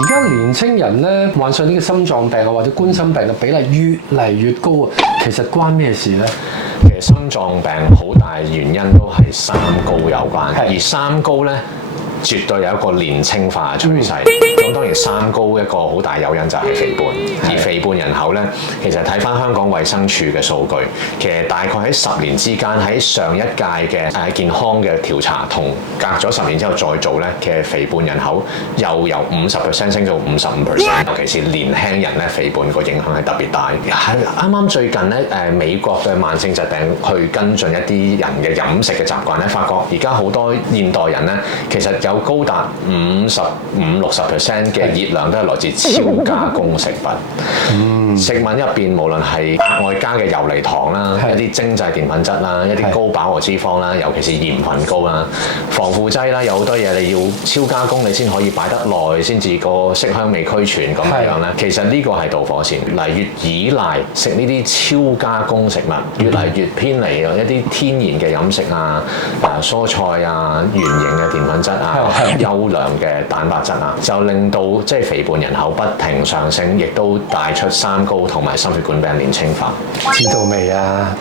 而家年青人咧患上呢個心臟病啊或者冠心病嘅比例越嚟越高啊，其實關咩事咧？其實心臟病好大原因都係三高有關，而三高咧絕對有一個年青化嘅趨勢。咁當然三高一個好大誘因就係肥胖，而肥胖人口咧，其實睇翻香港衛生署嘅數據，其實大概喺10年之間，喺上一屆嘅健康嘅調查同隔咗10年之後再做咧，其實肥胖人口又由50%升到55%，尤其是年輕人咧，肥胖個影響係特別大。係啱啱最近咧，美國嘅慢性疾病去跟進一啲人嘅飲食嘅習慣咧，發覺而家好多現代人咧，其實有高達55-60%嘅熱量都係來自超加工食物。食物入邊無論係額外加嘅游離糖啦，一啲精製澱粉質啦，一啲高飽和脂肪啦，尤其是鹽分高啦，防腐劑啦，有好多嘢你要超加工你先可以擺得耐，先至個色香味俱全咁樣咧。其實呢個係導火線，越依賴食呢啲超加工食物，越嚟越偏離一啲天然嘅飲食啊、蔬菜啊、原形嘅澱粉質啊、優良嘅蛋白質啊，就令到即係肥胖人口不停上升，亦都帶出三高同埋心血管病年青化。知道未啊？